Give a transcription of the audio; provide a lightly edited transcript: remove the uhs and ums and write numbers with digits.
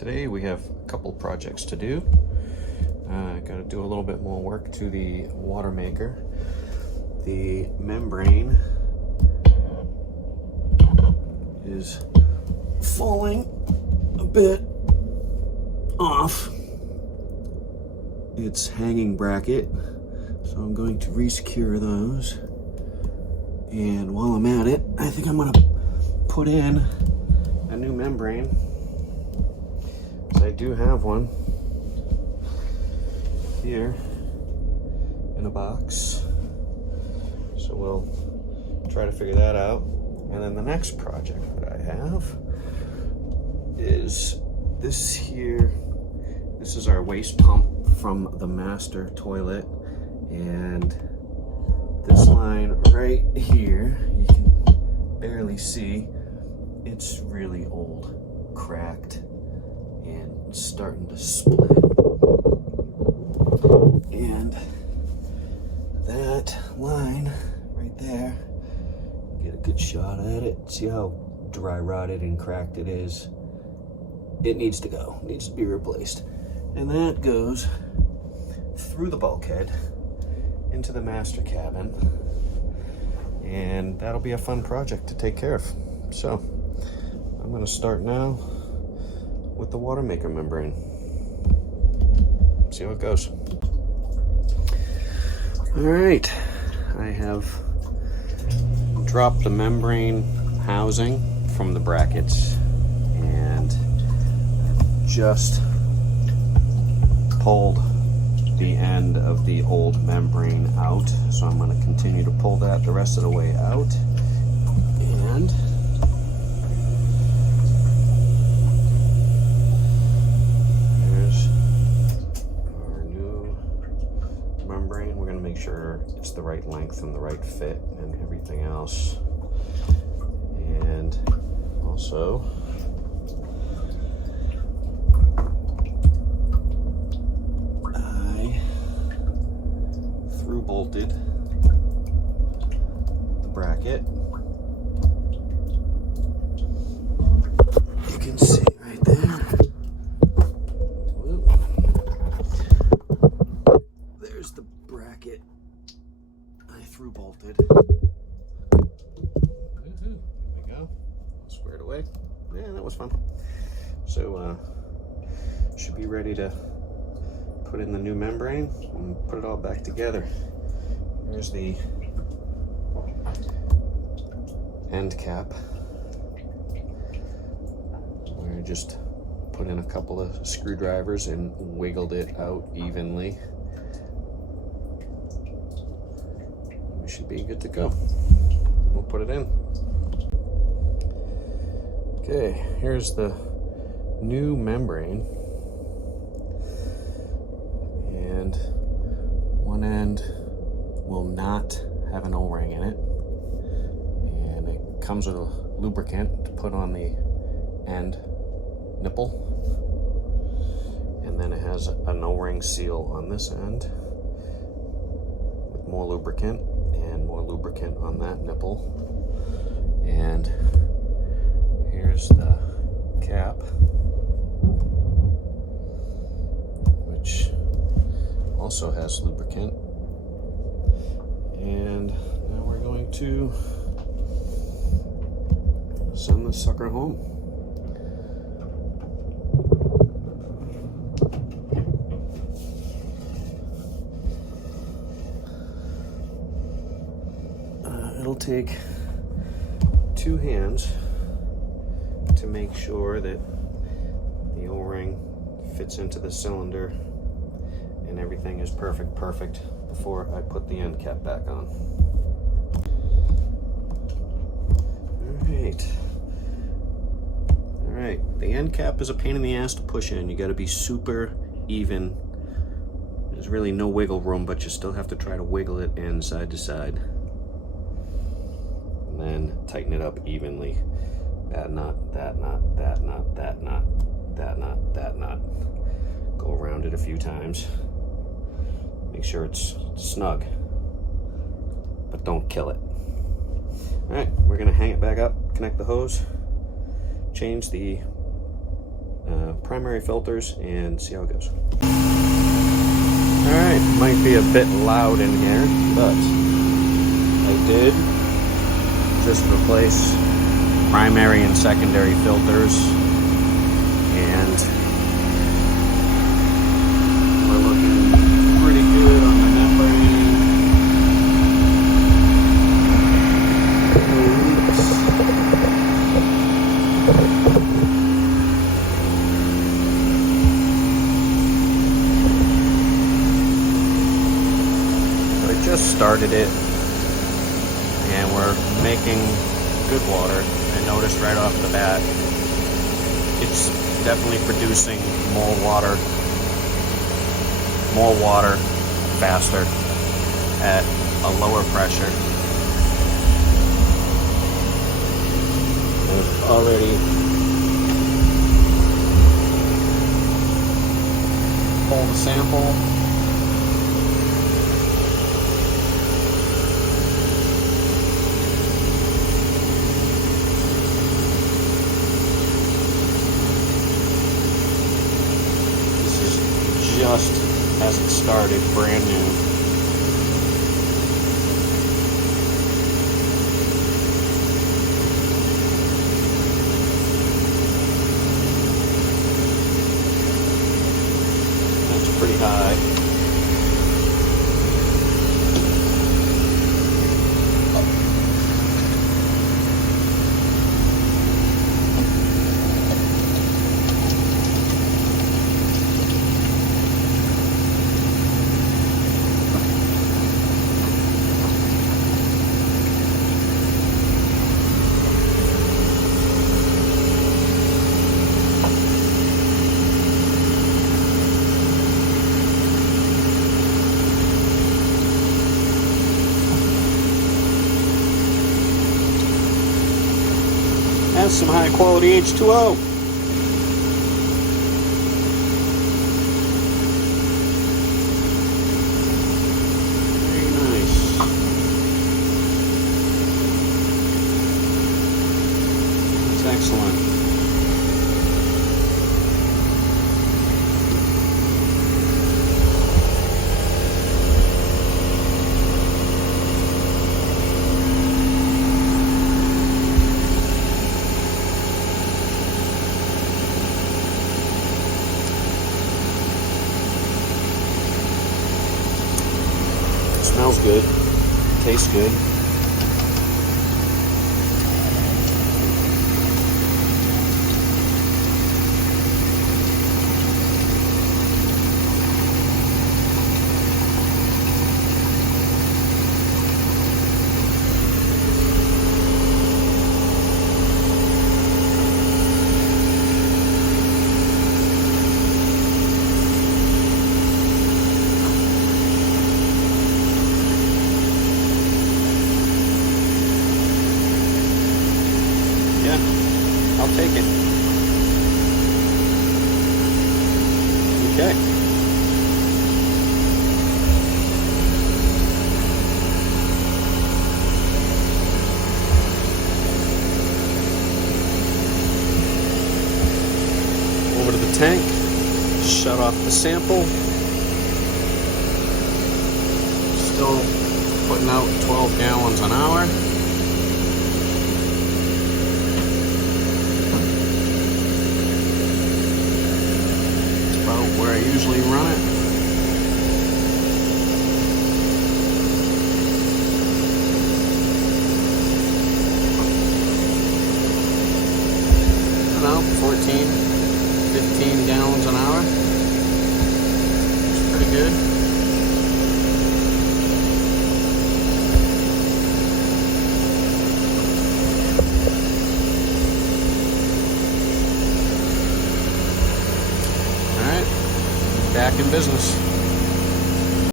Today we have a couple projects to do. Got to do a little bit more work to the water maker. The membrane is falling a bit off its hanging bracket, so I'm going to re-secure those. And while I'm at it, I think I'm going to put in a new membrane. I do have one here in a box, so we'll try to figure that out. And then the next project that I have is this here. This is our waste pump from the master toilet, and this line right here, you can barely see, it's really old, cracked, and starting to split. And that line right there, get a good shot at it. See how dry rotted and cracked it is? It needs to go, it needs to be replaced. And that goes through the bulkhead into the master cabin. And that'll be a fun project to take care of. So I'm gonna start now with the water maker membrane. See how it goes. All right, I have dropped the membrane housing from the brackets and just pulled the end of the old membrane out. So I'm going to continue to pull that the rest of the way out. And make sure it's the right length and the right fit and everything else. And also I through bolted the bracket. You can see right there. There's the bracket I through bolted. There we go. Squared away. Yeah, that was fun. So should be ready to put in the new membrane and put it all back together. Here's the end cap, where I just put in a couple of screwdrivers and wiggled it out evenly. Should be good to go. We'll put it in. Okay, here's the new membrane, and one end will not have an O-ring in it, and it comes with a lubricant to put on the end nipple, and then it has an O-ring seal on this end with more lubricant and more lubricant on that nipple. And here's the cap, which also has lubricant. And now we're going to send this sucker home. It'll take two hands to make sure that the O-ring fits into the cylinder and everything is perfect before I put the end cap back on. All right, the end cap is a pain in the ass to push in. You got to be super even. There's really no wiggle room, but you still have to try to wiggle it in side to side. Then tighten it up evenly. That knot, that knot, that knot, that knot, that knot, that knot. Go around it a few times. Make sure it's snug, but don't kill it. All right, we're gonna hang it back up, connect the hose, change the primary filters and see how it goes. Alright, might be a bit loud in here, but I did just replace primary and secondary filters, and we're looking pretty good on the membrane. No leaks. I just started it, and we're making good water. I noticed right off the bat it's definitely producing more water faster at a lower pressure. I've already pulled the sample. Just hasn't started, brand new. That's pretty high. That's some high quality H2O. Very nice. That's excellent. Smells good, tastes good. I'll take it. Okay. Over to the tank, shut off the sample. Still putting out 12 gallons an hour. Where I usually run it. I don't know, 14, 15 gallons an hour. It's pretty good. Back in business.